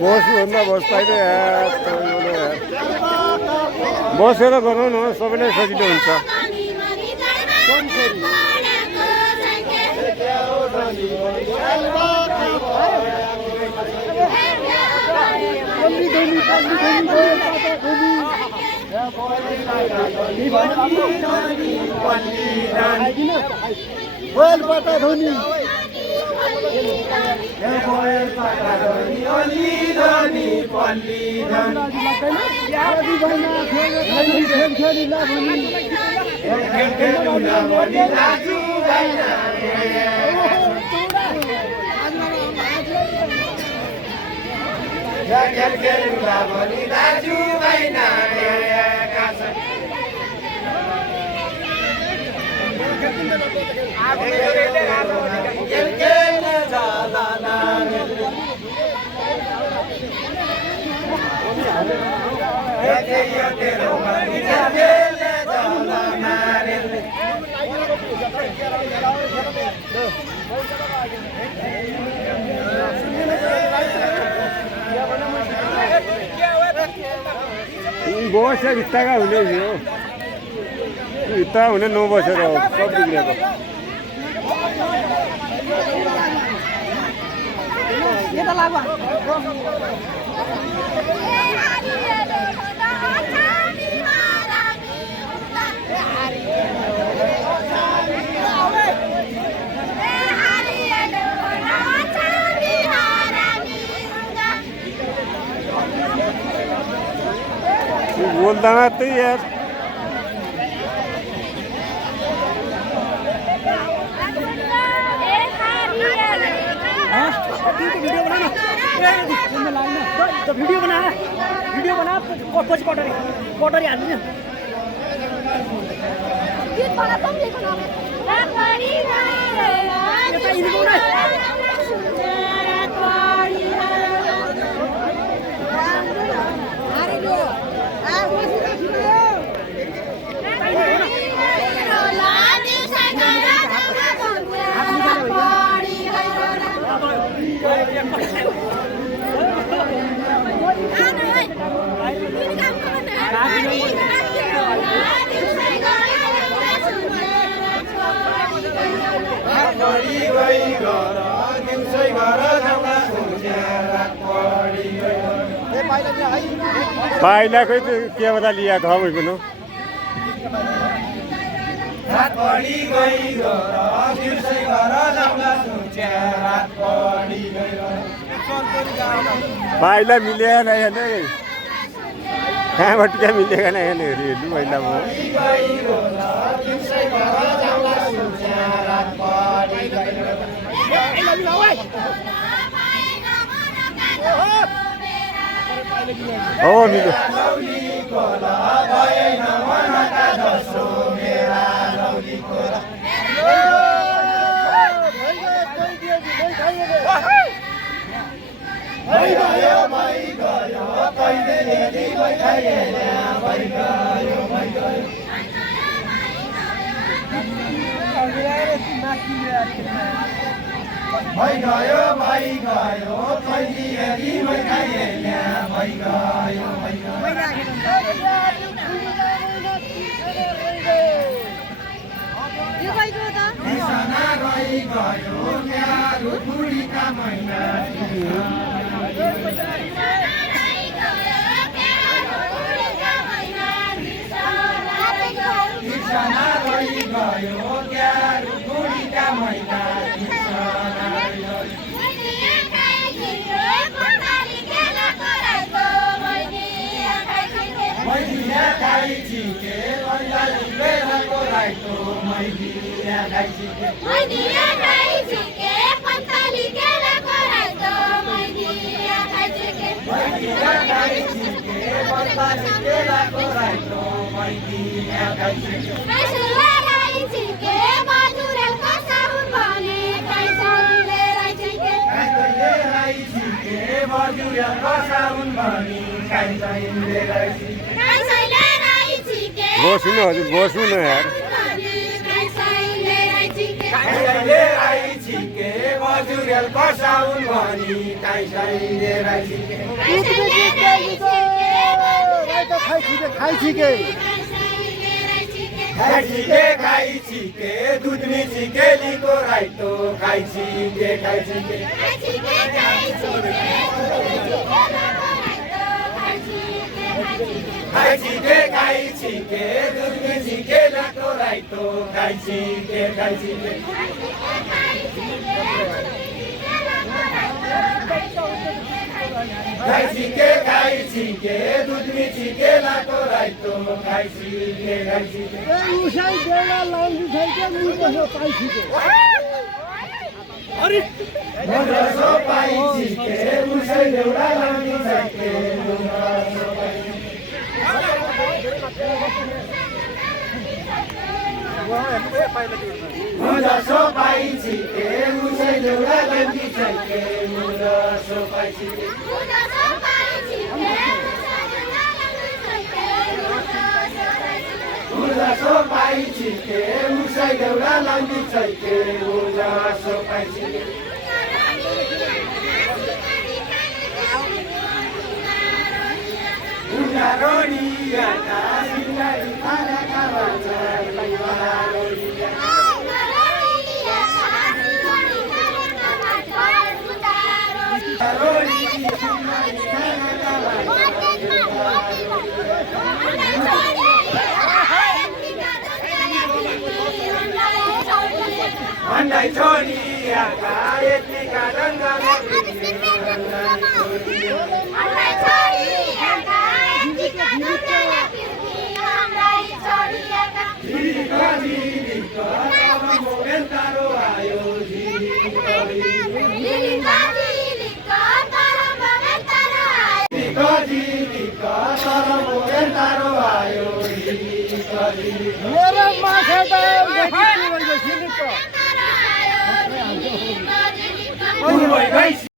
बस्नुभन्दा बस्दैन यार बसेर गरौँ न सबैलाई सजिलो हुन्छ बस भित्ताका हुने थियो भित्ता हुने नबसेर सब बिग्रेको बोल्दा मात्रै यार वीडियो बना पछि कटरी हाल्नु पाइलाकै त के बता लिया घाउ भइकन पाइला मिलेगा नहीं है नहीं कहाँबाट क्या मिलेगा नहीं है हेर्नु पहिला म हो मिल्यो भइगयो खैली भइगयो निशाना रहिगयो क्यारो बुढीका मैना निशाना रहिगयो क्यारो बुढीका मैना मैदिया खाइ छिके बन्दाली बेलाको राइतो मैदिया खाइ छिके मैदिया खाइ छिके बन्दाली बेलाको राइतो मैदिया खाइ छिके मैदिया खाइ छिके बन्दाली बेलाको राइतो मैदिया खाइ छिके कैसुला राइ छिके मजुरेलको साबुन भने कैसुले राइ छिके कैसुले राइ छिके मजुरेलको साबुन भने कैसुले राइ छिके बस्नु हजुर बस्नु न यार कैसैले राइ छिके मजुरेलको साबुन भनी कैसैले राइ छिके खाइ छिके दुधनी छिकेलीको राइतो खाइ छिके खाइ छिके दुधनी छिकेलाको राइतो खाइ छिके खाइ छिके खाइ छिके दुधनी छिकेलाको राइतो खाइ छिके खाइ छिके उसै बेला लाउँदै छैन मुखो पाइ छिके अरे मुखो पाइ छिके उसै एउटा लाउँदै छैन मुझा सो पाइ छिके उसै एउटा लाउँदै छैन मुझा सो पाइ छिके मुझा सो पाइ छिके उसै एउटा लाउँदै छैन मुझा सो पाइ छिके रोनिया का सिंगारी खाना खावा Andai छोडिया का यतिका रंगा Andai छोडिया का यतिका रंगा मेरा माथा Uy,